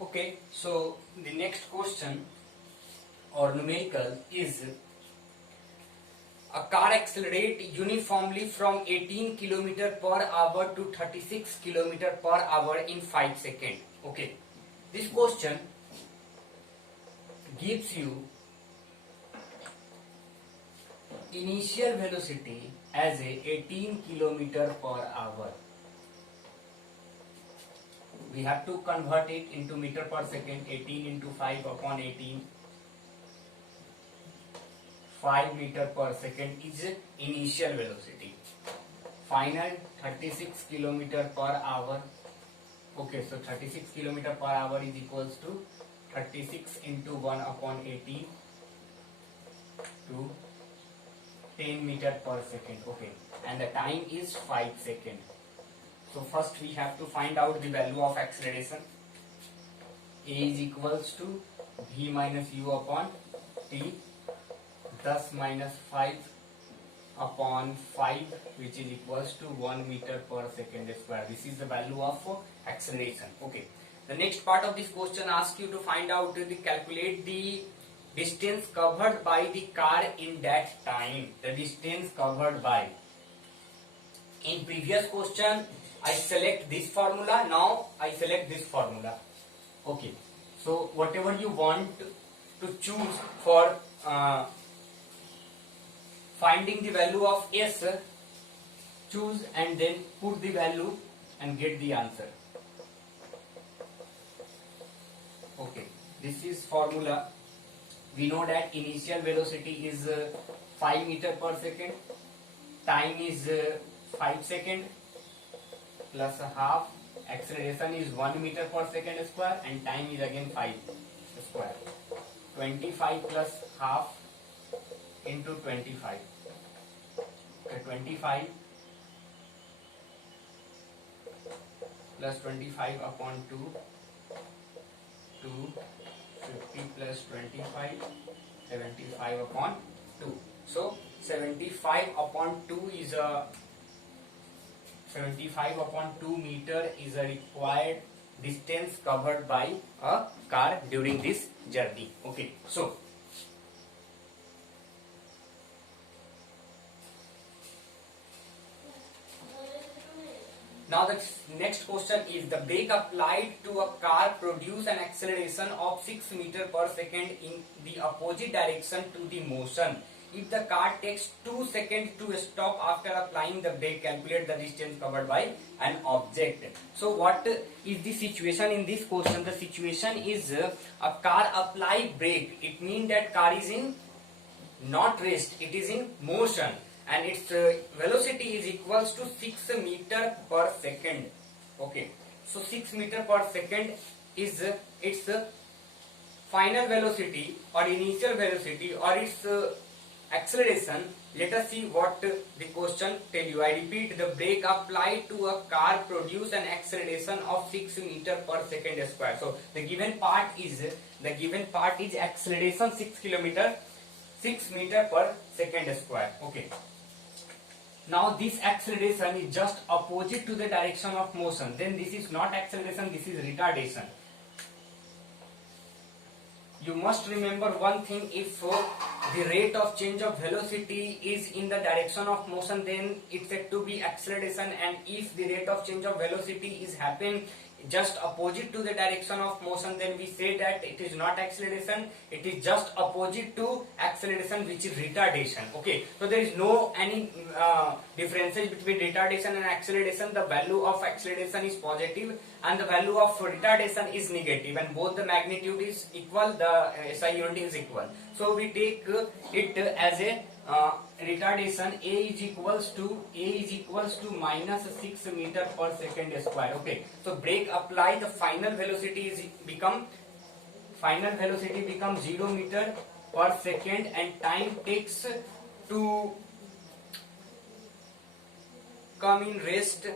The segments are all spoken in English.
Okay, so the next question or numerical is a car accelerate uniformly from 18 km per hour to 36 km per hour in 5 seconds. Okay, this question gives you initial velocity as a 18 km per hour. We have to convert it into meter per second. 18 into 5 upon 18, 5 meter per second is initial velocity. Final 36 km per hour. Okay, so 36 km per hour is equals to 36 into 1 upon 18 to 10 meter per second. Okay, and the time is 5 seconds. So first we have to find out the value of acceleration. A is equals to v minus u upon t, 10 minus 5 upon 5, which is equals to 1 meter per second square. This is the value of acceleration. Okay. The next part of this question asks you to find out calculate the distance covered by the car in that time. The distance covered by. In previous question, I select this formula. Now I select this formula. Okay. So whatever you want to choose for finding the value of S, choose and then put the value and get the answer. Okay. This is formula. We know that initial velocity is 5 meter per second. Time is 5 seconds. Plus a half, acceleration is 1 meter per second square, and time is again 5 square. 25 plus half into 25. Okay, 25 plus 25 upon 2, 50 plus 25, 75 upon 2. So 75 upon 2 is a 75 upon 2 meter is a required distance covered by a car during this journey. Okay, so now the next question is the brake applied to a car produce an acceleration of 6 meter per second in the opposite direction to the motion. If the car takes 2 seconds to stop after applying the brake, calculate the distance covered by an object. So what is the situation in this question? The situation is a car apply brake. It means that car is in not rest, it is in motion, and its velocity is equals to 6 meter per second. Okay, so 6 meter per second is its final velocity or initial velocity or its acceleration. Let us see what the question tell you. I repeat, the brake applied to a car produce an acceleration of 6 meter per second square. So the given part is acceleration 6 meter per second square. Okay. Now this acceleration is just opposite to the direction of motion. Then this is not acceleration, this is retardation. You must remember one thing, if the rate of change of velocity is in the direction of motion, then it's said to be acceleration, and if the rate of change of velocity is happen just opposite to the direction of motion, then we say that it is not acceleration, it is just opposite to acceleration, which is retardation. Okay, so there is no any differences between retardation and acceleration. The value of acceleration is positive and the value of retardation is negative, and both the magnitude is equal, the SI unit is equal. So we take it as a retardation. A is equals to minus 6 meter per second square. Okay, so brake apply, the final velocity becomes 0 meter per second, and time takes to come in rest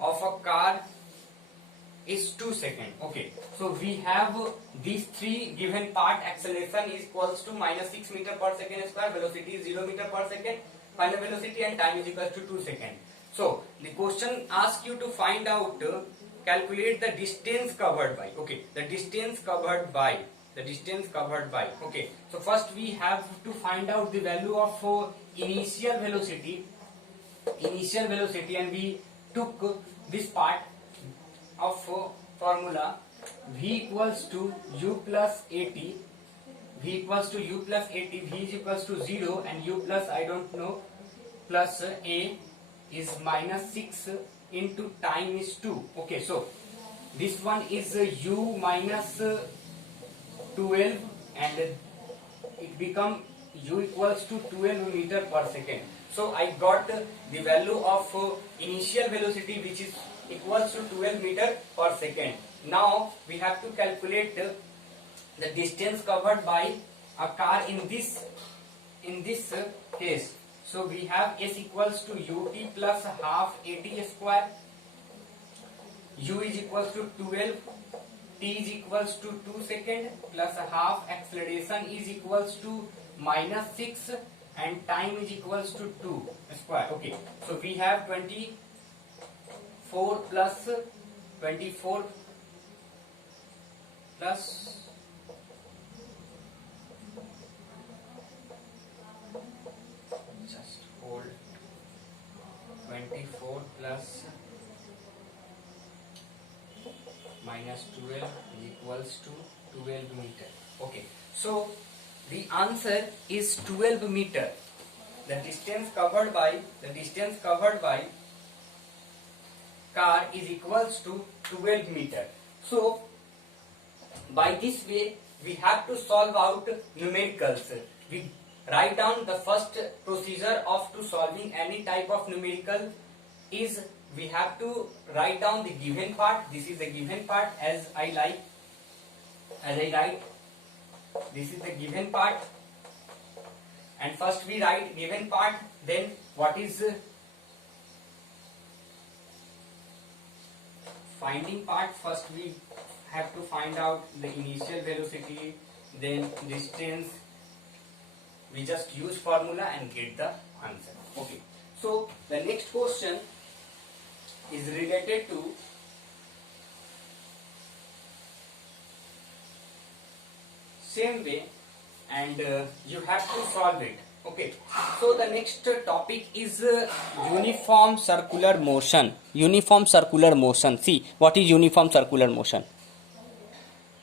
of a car is 2 seconds. Okay, so we have these three given part. Acceleration is equals to minus 6 meter per second square, velocity is 0 meter per second, final velocity, and time is equals to 2 seconds. So the question asks you to find out calculate the distance covered by. Okay, the distance covered by. Okay, so first we have to find out the value of initial velocity, and we took this part of formula v equals to u plus at, v is equals to 0, and u plus I don't know, plus a is minus 6 into time is 2. Okay, so this one is u minus 12, and it become u equals to 12 meter per second. So I got the value of initial velocity, which is equals to 12 meter per second. Now we have to calculate the distance covered by a car in this case. So we have s equals to ut plus half at square, u is equals to 12, t is equals to 2 second, plus half acceleration is equals to minus 6, and time is equals to 2 square. Okay, so we have 24 plus just hold, 24 plus minus 12 is equals to 12 meter. Okay, so the answer is 12 meter. The distance covered by car is equals to 12 meter. So by this way we have to solve out numericals. We write down the first procedure of to solving any type of numerical is we have to write down the given part. This is the given part, as I write. This is the given part, and first we write given part. Then what is finding part? First we have to find out the initial velocity, then distance. We just use formula and get the answer. Okay, so the next question is related to same way, and you have to solve it. Okay, so the next topic is uniform circular motion. See what is uniform circular motion.